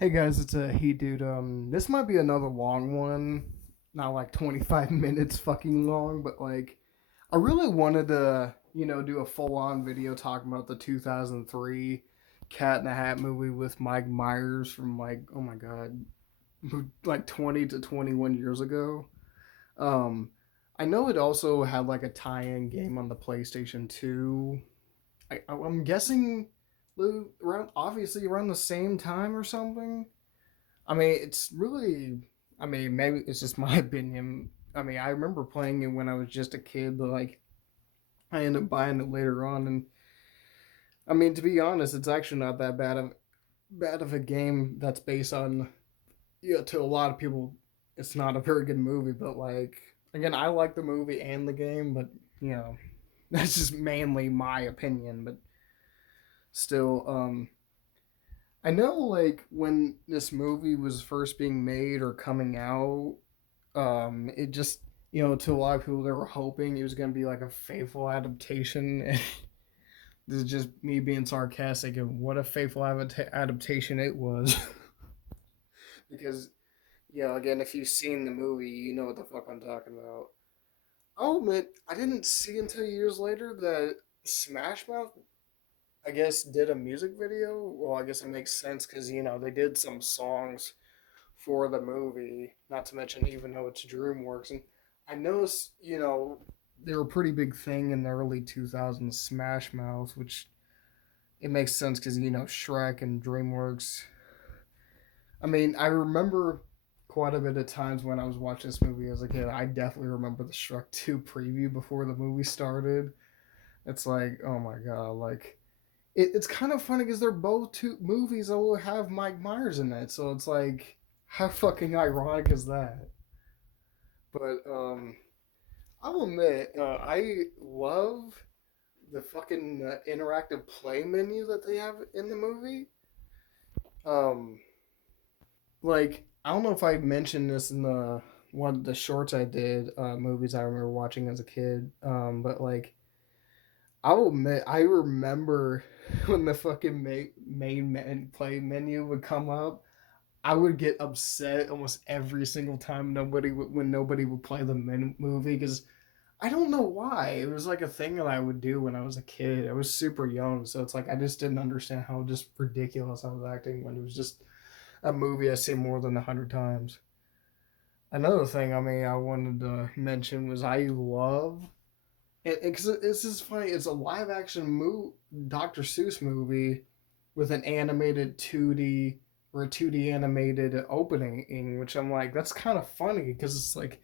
Hey guys, it's a He Dude. This might be another long one, not like 25 minutes fucking long, but like, I really wanted to, do a full on video talking about the 2003 Cat in the Hat movie with Mike Myers from like, oh my god, like 20 to 21 years ago. Um, I know it also had like a tie in game on the PlayStation 2. I'm guessing around, obviously around the same time or something. I mean, it's really. I mean, maybe it's just my opinion. I mean, I remember playing it when I was just a kid, but like I ended up buying it later on, and I mean, to be honest, it's actually not that bad of a game that's based on. Yeah, to a lot of people, it's not a very good movie, but like again, I like the movie and the game, but you know, that's just mainly my opinion. But still, I know like when this movie was first being made or coming out, it just to a lot of people they were hoping it was gonna be like a faithful adaptation. This is just me being sarcastic, and what a faithful adaptation it was. Because again, if you've seen the movie, you know what the fuck I'm talking about. I'll admit, I didn't see until years later that Smash Mouth, I guess, did a music video. Well, I guess it makes sense because they did some songs for the movie. Not to mention, even though it's DreamWorks, and I noticed, they were a pretty big thing in the early 2000s. Smash Mouth, which it makes sense because Shrek and DreamWorks. I mean, I remember quite a bit of times when I was watching this movie as a kid. I definitely remember the Shrek 2 preview before the movie started. It's like, oh my god, like it's kind of funny because they're both two movies that will have Mike Myers in it. So it's like, how fucking ironic is that? But I'll admit, I love the fucking interactive play menu that they have in the movie. Um, like I don't know if I mentioned this in the one of the shorts I did, movies I remember watching as a kid. But like I'll admit, I remember when the fucking main play menu would come up. I would get upset almost every single time when nobody would play the movie because I don't know why. It was like a thing that I would do when I was a kid. I was super young, so it's like I just didn't understand how just ridiculous I was acting when it was just a movie I seen more than 100 times. Another thing, I mean, I wanted to mention was I love it because it's just funny. It's a live action Dr. Seuss movie with an animated 2D or a 2D animated opening, which I'm like, that's kind of funny because it's like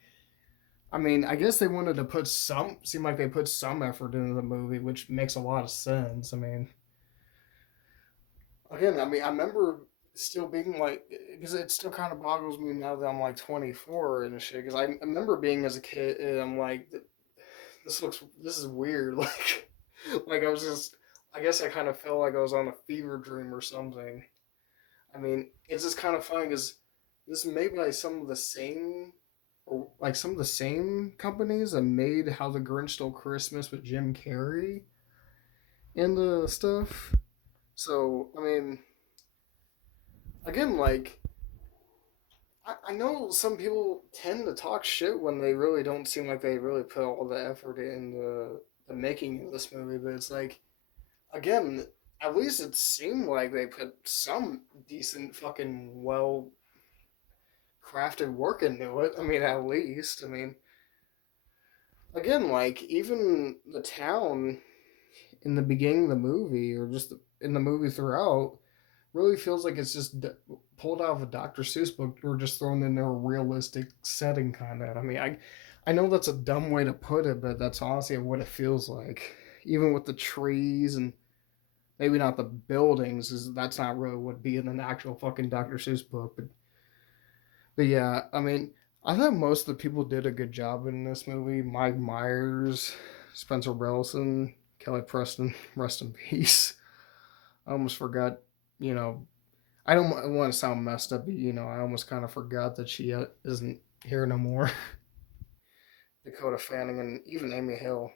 I mean, I guess they wanted to seem like they put some effort into the movie, which makes a lot of sense. I mean, again, I mean, I remember still being like, because it still kind of boggles me now that I'm like 24 and shit, because I remember being as a kid and I'm like, this is weird. Like I was just, I guess I kind of felt like I was on a fever dream or something. I mean, it's just kind of funny because this is made by some of the same or like some of the same companies that made How the Grinch Stole Christmas with Jim Carrey and the stuff. So I mean, again, like I know some people tend to talk shit when they really don't seem like they really put all the effort in the making of this movie, but it's like again, at least it seemed like they put some decent fucking well crafted work into it. I mean, at least. I mean, again, like even the town in the beginning of the movie, or just in the movie throughout, really feels like it's just pulled out of a Dr. Seuss book or just thrown in a realistic setting, kind of. I mean, I know that's a dumb way to put it, but that's honestly what it feels like. Even with the trees and maybe not the buildings, is that's not really what be in an actual fucking Dr. Seuss book, but yeah, I mean, I thought most of the people did a good job in this movie. Mike Myers, Spencer Brelson, Kelly Preston, rest in peace. I almost forgot, you know, I don't want to sound messed up, but I almost kind of forgot that she isn't here no more. Dakota Fanning and even Amy Hill.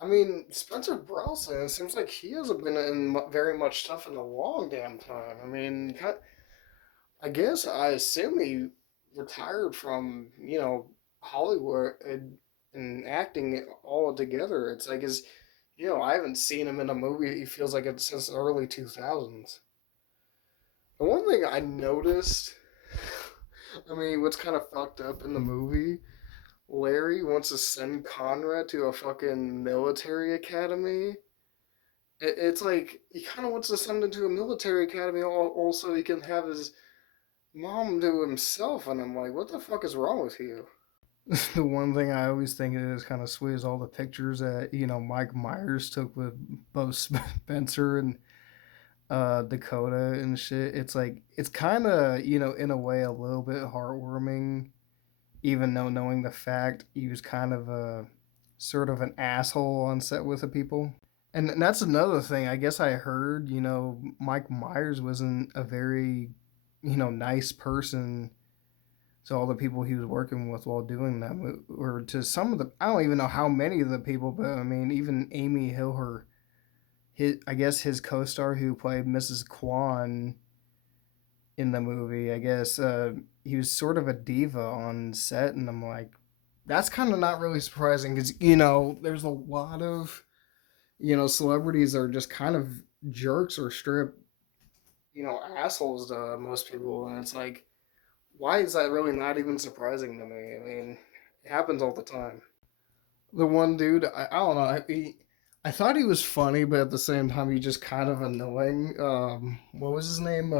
I mean, Spencer Brelson, it seems like he hasn't been in very much stuff in a long damn time. I mean, I guess I assume he retired from, Hollywood and acting altogether. It's like his, I haven't seen him in a movie. It feels like it's since the early 2000s. The one thing I noticed, I mean, what's kind of fucked up in the movie, Larry wants to send Conrad to a fucking military academy. It's like he kind of wants to send him to a military academy also he can have his mom to himself, and I'm like, what the fuck is wrong with you? The one thing I always think is kind of sweet is all the pictures that Mike Myers took with both Spencer and Dakota and shit. It's like it's kind of in a way a little bit heartwarming, even though knowing the fact he was kind of a sort of an asshole on set with the people. And that's another thing. I guess I heard Mike Myers wasn't a very nice person to all the people he was working with while doing that movie, or to some of the, I don't even know how many of the people, but I mean even Amy Hill, I guess his co-star who played Mrs. Kwan in the movie, I guess he was sort of a diva on set, and I'm like, that's kind of not really surprising because there's a lot of celebrities are just kind of jerks or strip assholes to most people, and it's like, why is that really not even surprising to me? I mean, it happens all the time. The one dude, I don't know. I thought he was funny, but at the same time, he just kind of annoying. What was his name?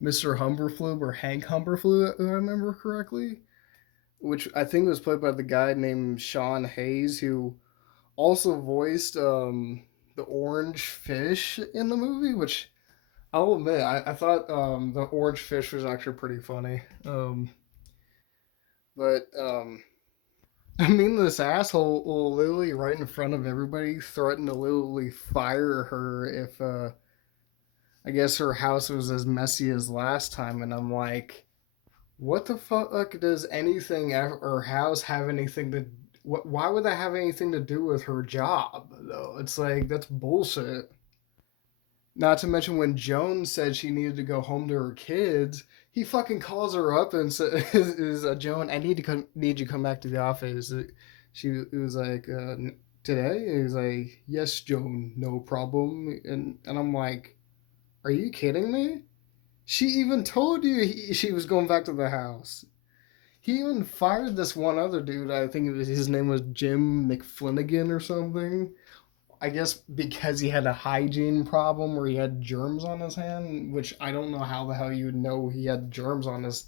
Mr. Humberflube or Hank Humberflube, if I remember correctly. Which I think was played by the guy named Sean Hayes, who also voiced the orange fish in the movie. Which I'll admit, I thought the orange fish was actually pretty funny. But I mean, this asshole will literally right in front of everybody threaten to literally fire her if I guess her house was as messy as last time, and I'm like, what the fuck does anything or house have anything to? Why would that have anything to do with her job though? It's like that's bullshit. Not to mention when Joan said she needed to go home to her kids, he fucking calls her up and says, "Is Joan? I need you to come back to the office." She was like, "Today?" And he's like, "Yes, Joan, no problem." And I'm like, "Are you kidding me?" She even told you she was going back to the house. He even fired this one other dude. I think his name was Jim McFlanagan or something. I guess because he had a hygiene problem where he had germs on his hand, which I don't know how the hell you would know he had germs on his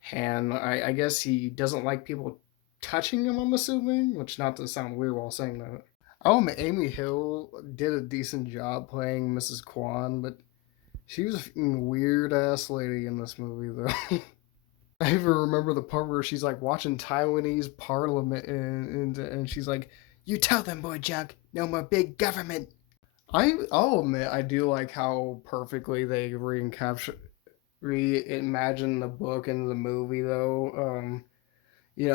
hand. I guess he doesn't like people touching him, I'm assuming, which not to sound weird while saying that. Oh, Amy Hill did a decent job playing Mrs. Kwan, but she was a weird ass lady in this movie, though. I even remember the part where she's like watching Taiwanese parliament and she's like, "You tell them, boy Jack, no more big government." I'll admit I do like how perfectly they reimagine the book into the movie though.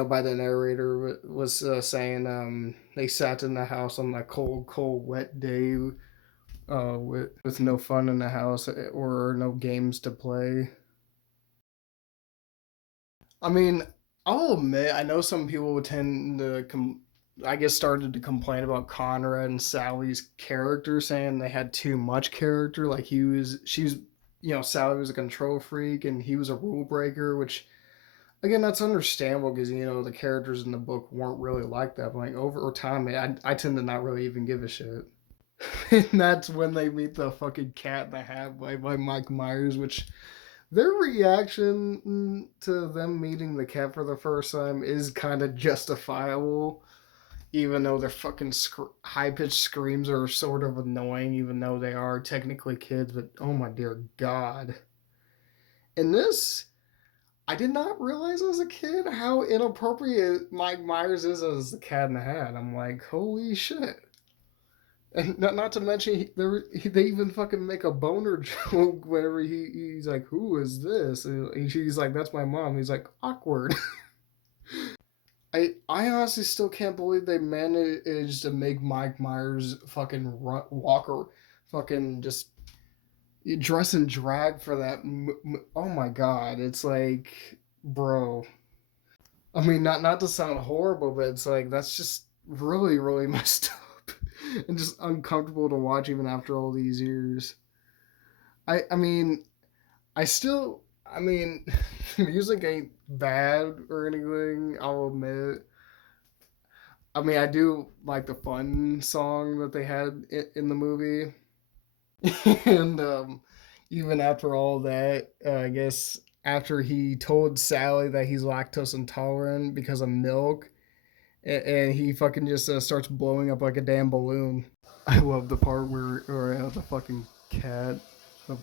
By the narrator was saying they sat in the house on that cold, wet day with no fun in the house or no games to play. I mean, I'll admit, I know some people would tend to, I guess, started to complain about Conrad and Sally's character, saying they had too much character. Like Sally was a control freak and he was a rule breaker, which, again, that's understandable because, the characters in the book weren't really like that. But, like, over time, I tend to not really even give a shit. And that's when they meet the fucking cat in the hat by Mike Myers, which their reaction to them meeting the cat for the first time is kind of justifiable, even though their fucking high pitched screams are sort of annoying, even though they are technically kids. But oh my dear God. In this, I did not realize as a kid how inappropriate Mike Myers is as the cat in the hat. I'm like, holy shit. And not to mention, they even fucking make a boner joke whenever he's like, "Who is this?" And she's like, "That's my mom." He's like, "Awkward." I honestly still can't believe they managed to make Mike Myers fucking walk or fucking just dress and drag for that. Oh my god, it's like, bro. I mean, not to sound horrible, but it's like that's just really really messed up and just uncomfortable to watch even after all these years. I mean, I still, I mean, music ain't bad or anything. I'll admit. I mean, I do like the fun song that they had in the movie, and even after all that, I guess after he told Sally that he's lactose intolerant because of milk, and he fucking just starts blowing up like a damn balloon. I love the part where the fucking cat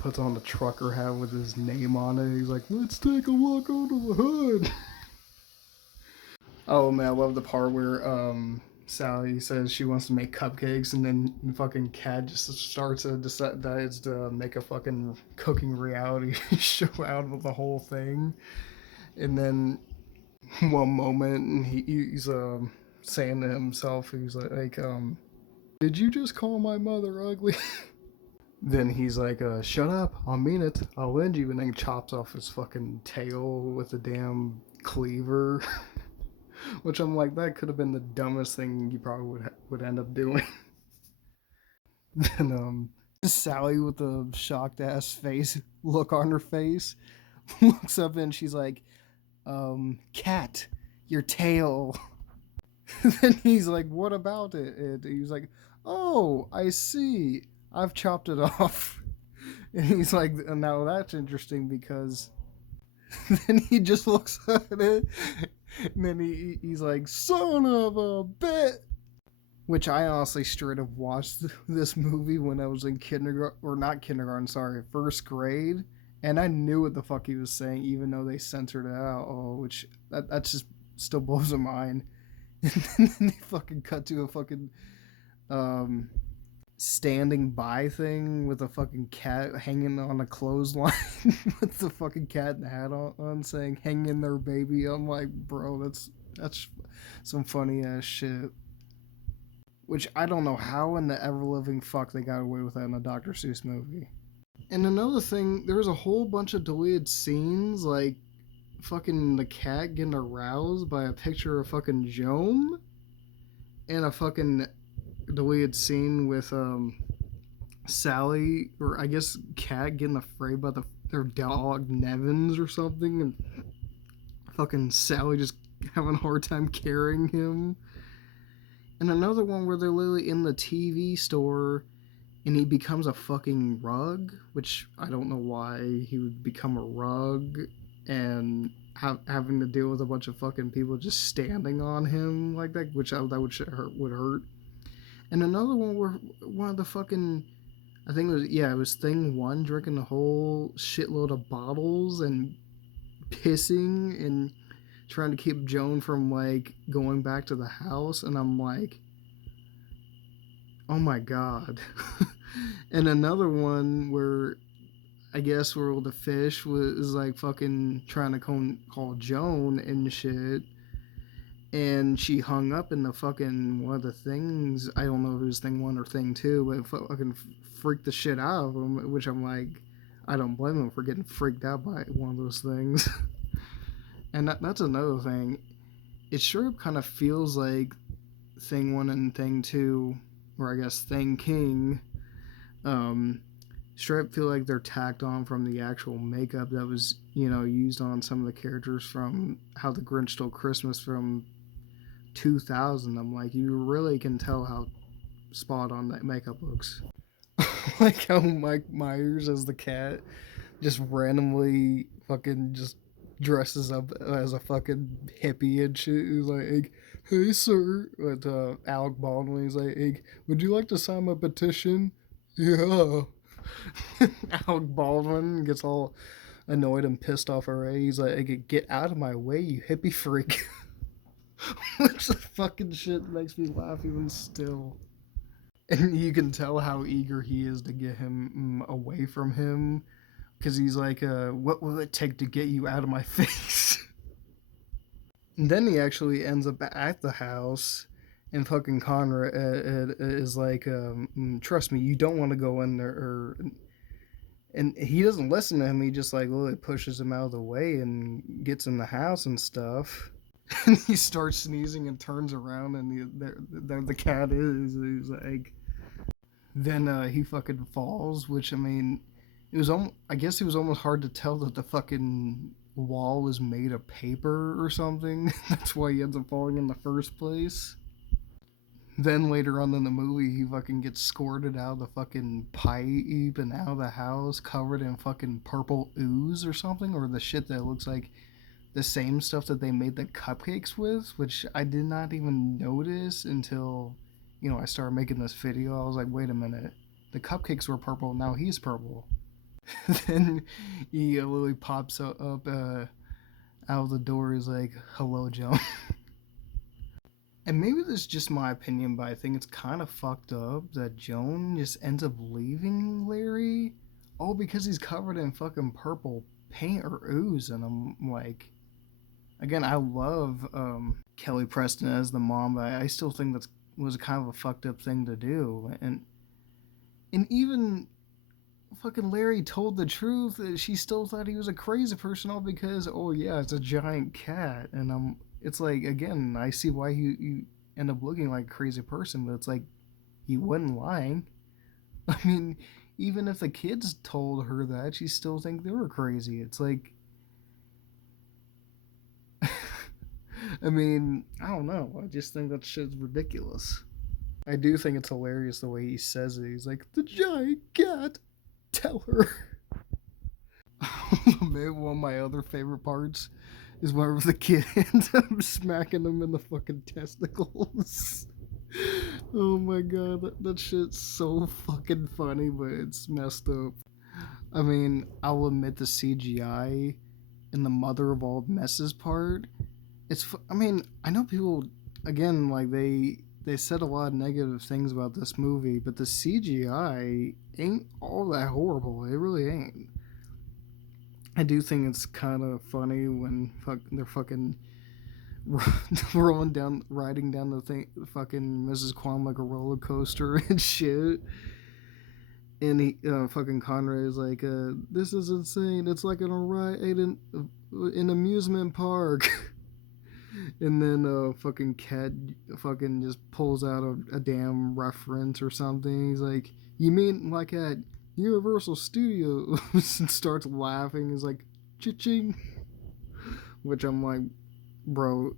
puts on the trucker hat with his name on it. He's like, "Let's take a walk under the hood." Oh man, I love the part where Sally says she wants to make cupcakes, and then the fucking cat just starts to decides to make a fucking cooking reality show out of the whole thing. And then one moment, he's saying to himself, he's "Did you just call my mother ugly?" Then he's like, "Shut up! I'll mean it. I'll lend you." And then chops off his fucking tail with a damn cleaver. Which I'm like, that could have been the dumbest thing you probably would end up doing. Then Sally with a shocked ass face look on her face looks up and she's like, "Cat, your tail." Then he's like, "What about it?" And he's like, "Oh, I see. I've chopped it off." And he's like, "Now that's interesting because." Then he just looks at it, and then he's like, "Son of a bit." Which I honestly straight up watched this movie when I was in kindergarten, or not kindergarten, sorry, first grade, and I knew what the fuck he was saying, even though they censored it out. Oh, which that just still blows my mind. And then they fucking cut to a fucking um, standing by thing with a fucking cat hanging on a clothesline with the fucking cat and hat on saying "Hang in there, baby." I'm like, bro, that's some funny ass shit. Which I don't know how in the ever living fuck they got away with that in a Dr. Seuss movie. And another thing, there was a whole bunch of deleted scenes, like fucking the cat getting aroused by a picture of fucking Joan, and a fucking deleted scene with Sally, or I guess Cat getting afraid by their dog Nevins or something, and fucking Sally just having a hard time carrying him. And another one where they're literally in the TV store and he becomes a fucking rug, which I don't know why he would become a rug, and having to deal with a bunch of fucking people just standing on him like that, which that would hurt. And another one where one of the fucking, I think it was, yeah, it was thing one, drinking a whole shitload of bottles and pissing and trying to keep Joan from like going back to the house, and I'm like, oh my god. And another one where I guess where the fish was like fucking trying to call Joan and shit, and she hung up in the fucking one of the things. I don't know if it was thing one or thing two, but it fucking freaked the shit out of him. Which I'm like, I don't blame him for getting freaked out by one of those things. And that's another thing. It sure kind of feels like thing one and thing two, or I guess thing king, um, straight feel like they're tacked on from the actual makeup that was, used on some of the characters from How the Grinch Stole Christmas from 2000. I'm like, you really can tell how spot on that makeup looks. Like how Mike Myers as the cat just randomly fucking just dresses up as a fucking hippie and shit. He's like, "Hey, sir," with Alec Baldwin. He's like, "Hey, would you like to sign my petition?" Yeah. Alec Baldwin gets all annoyed and pissed off already. He's like, "Hey, get out of my way, you hippie freak." Which the fucking shit makes me laugh even still. And you can tell how eager he is to get him away from him, because he's like, "What will it take to get you out of my face?" And then he actually ends up at the house, and fucking Conrad is like, "Trust me, you don't want to go in there." Or And he doesn't listen to him. He just like literally pushes him out of the way and gets in the house and stuff. And he starts sneezing and turns around, and there the cat is. He's like, then he fucking falls, which I mean, I guess it was almost hard to tell that the fucking wall was made of paper or something. That's why he ends up falling in the first place. Then later on in the movie, he fucking gets squirted out of the fucking pipe and out of the house, covered in fucking purple ooze or something, or the shit that looks like the same stuff that they made the cupcakes with, which I did not even notice until, I started making this video. I was like, wait a minute, the cupcakes were purple, now he's purple. Then he literally pops up out of the door. He's like, hello, Joan. And maybe this is just my opinion, but I think it's kind of fucked up that Joan just ends up leaving Larry, all because he's covered in fucking purple paint or ooze. And I'm like, again, I love Kelly Preston as the mom, but I still think that was kind of a fucked up thing to do. And even fucking Larry told the truth. She still thought he was a crazy person, all because, oh yeah, it's a giant cat. And it's like, again, I see why he end up looking like a crazy person, but it's like he wasn't lying. I mean, even if the kids told her that, she still think they were crazy. It's like, I mean, I don't know. I just think that shit's ridiculous. I do think it's hilarious the way he says it. He's like, the giant cat, tell her. Maybe one of my other favorite parts is whenever the kid ends up smacking him in the fucking testicles. Oh my god, that shit's so fucking funny, but it's messed up. I mean, I'll admit the CGI in the mother of all messes part. I mean, I know people, again, like they said a lot of negative things about this movie, but the CGI ain't all that horrible. It really ain't. I do think it's kind of funny when they're fucking riding down the thing, fucking Mrs. Kwan like a roller coaster and shit. And he, fucking Conrad is like, this is insane. It's like an ride in an amusement park. And then fucking Cat fucking just pulls out a damn reference or something. He's like, you mean like at Universal Studios? And starts laughing. He's like, cha-ching. Which I'm like, bro,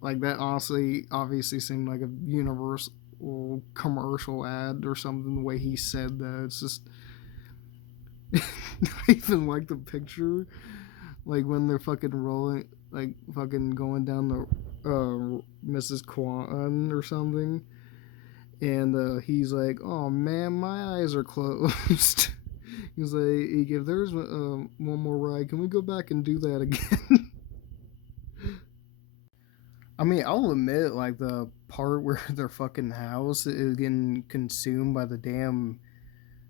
like that honestly obviously seemed like a Universal commercial ad or something. The way he said that, it's just I even like the picture, like when they're fucking rolling, like fucking going down the Mrs. Kwan or something, and he's like, oh man, my eyes are closed. He's like, if there's one more ride, can we go back and do that again? I mean, I'll admit, like the part where their fucking house is getting consumed by the damn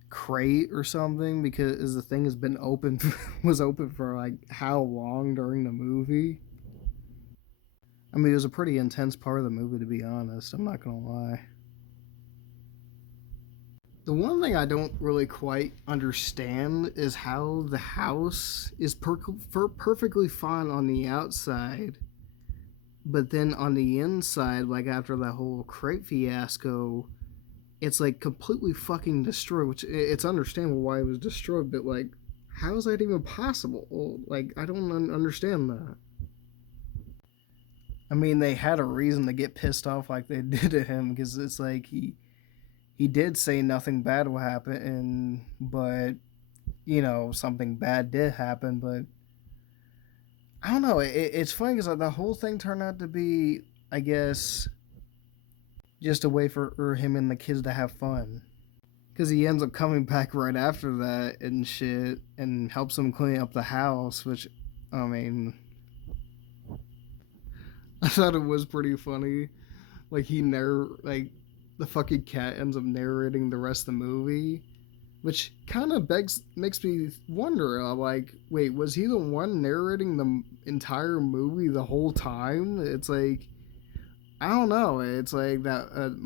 crate or something, because the thing has been open was open for like how long during the movie. I mean, it was a pretty intense part of the movie, to be honest. I'm not gonna lie. The one thing I don't really quite understand is how the house is perfectly fine on the outside, but then on the inside, like after that whole crate fiasco, it's like completely fucking destroyed. Which it's understandable why it was destroyed, but like, how is that even possible? Like, I don't understand that. I mean, they had a reason to get pissed off like they did to him, because it's like he did say nothing bad will happen, but something bad did happen. But I don't know. It's funny because the whole thing turned out to be, I guess, just a way for him and the kids to have fun. Because he ends up coming back right after that and shit, and helps them clean up the house, which, I mean, I thought it was pretty funny. Like like the fucking cat ends up narrating the rest of the movie, which kind of makes me wonder. Like, wait, was he the one narrating the entire movie the whole time? It's like, I don't know. It's like that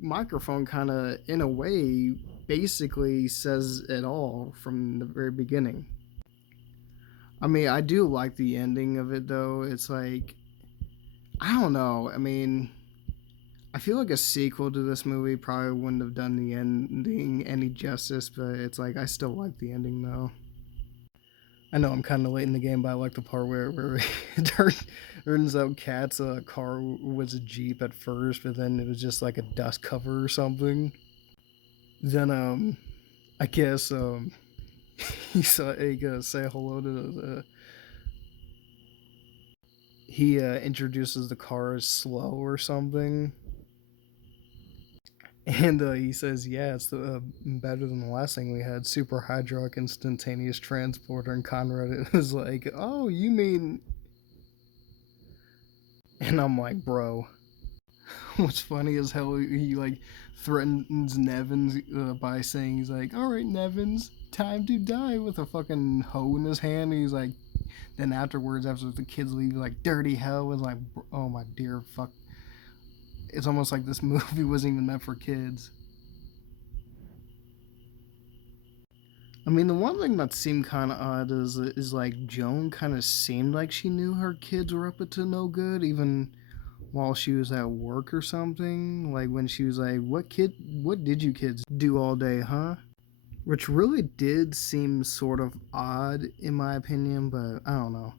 microphone kind of, in a way, basically says it all from the very beginning. I mean, I do like the ending of it though. It's like, I don't know. I mean, I feel like a sequel to this movie probably wouldn't have done the ending any justice, but it's like I still like the ending though. I know I'm kind of late in the game, but I like the part where it turns out Cat's car was a Jeep at first, but then it was just like a dust cover or something. Then I guess he gotta say hello to the. He introduces the car as slow or something, and he says, "Yeah, it's better than the last thing we had, super hydraulic instantaneous transporter." And Conrad is like, "Oh, you mean?" And I'm like, "Bro, what's funny is how he like threatens Nevins by saying he's like, "All right, Nevins, time to die," with a fucking hoe in his hand. And he's like, then afterwards, after the kids leave, like, "Dirty hell," is like, oh my dear fuck. It's almost like this movie wasn't even meant for kids. I mean, the one thing that seemed kind of odd is like Joan kind of seemed like she knew her kids were up to no good, even while she was at work or something. Like when she was like, what did you kids do all day, huh?" Which really did seem sort of odd in my opinion, but I don't know.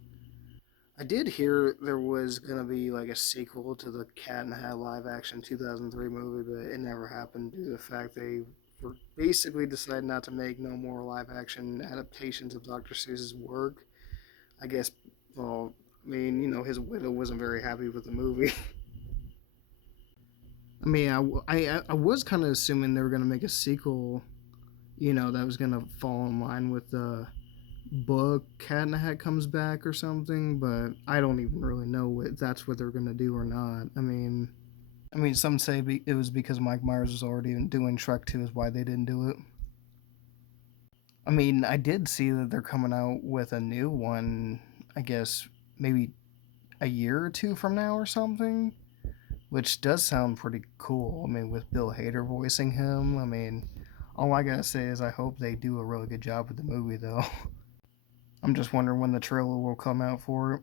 I did hear there was gonna be like a sequel to the Cat in the Hat live action 2003 movie, but it never happened due to the fact they were basically decided not to make no more live action adaptations of Dr. Seuss's work. I guess, well, I mean, his widow wasn't very happy with the movie. I mean, I was kind of assuming they were gonna make a sequel, that was gonna fall in line with the book Cat in the Hat comes back or something, but I don't even really know if that's what they're gonna do or not. I mean, some say it was because Mike Myers was already doing Shrek 2 is why they didn't do it. I mean, I did see that they're coming out with a new one. I guess maybe a year or two from now or something, which does sound pretty cool. I mean, with Bill Hader voicing him. I mean, all I gotta say is I hope they do a really good job with the movie, though. I'm just wondering when the trailer will come out for it.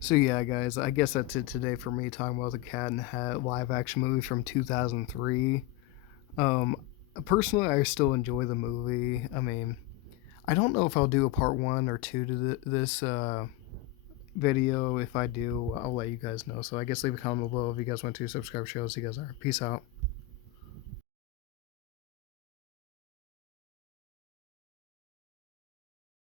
So yeah, guys, I guess that's it today for me talking about the Cat in the Hat live action movie from 2003. Um, Personally, I still enjoy the movie. I mean, I don't know if I'll do a part one or two to this video. If I do, I'll let you guys know. So I guess leave a comment below if you guys want to subscribe. Shows you guys are. Peace out.